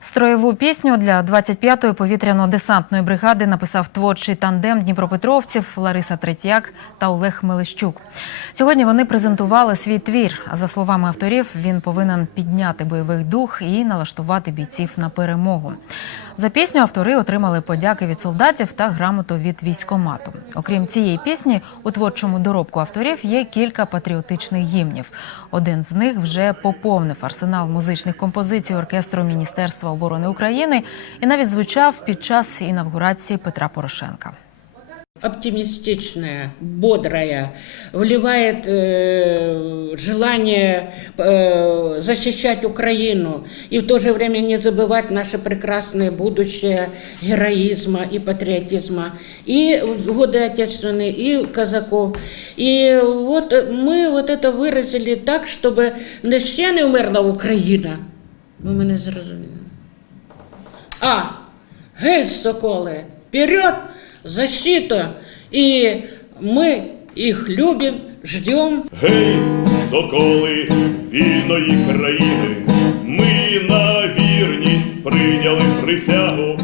Строєву пісню для 25-ї повітряно-десантної бригади написав творчий тандем дніпропетровців Лариса Третьяк та Олег Мелещук. Сьогодні вони презентували свій твір. За словами авторів, він повинен підняти бойовий дух і налаштувати бійців на перемогу. За пісню автори отримали подяки від солдатів та грамоту від військомату. Окрім цієї пісні, у творчому доробку авторів є кілька патріотичних гімнів. Один з них вже поповнив арсенал музичних композицій оркестру Міністерства оборони України і навіть звучав під час інавгурації Петра Порошенка оптимистичная, бодрая, вливает э, желание э, защищать Украину и в то же время не забывать наше прекрасное будущее героизма и патриотизма и в годы отечественные, и казаков. И вот мы вот это выразили так, чтобы не ще не вмерла Україна. Ви мене зрозуміли. А, геть, соколи, вперед, защита. И мы их любим, ждем. Гей, соколи вільної країни, ми на вірність прийняли присягу.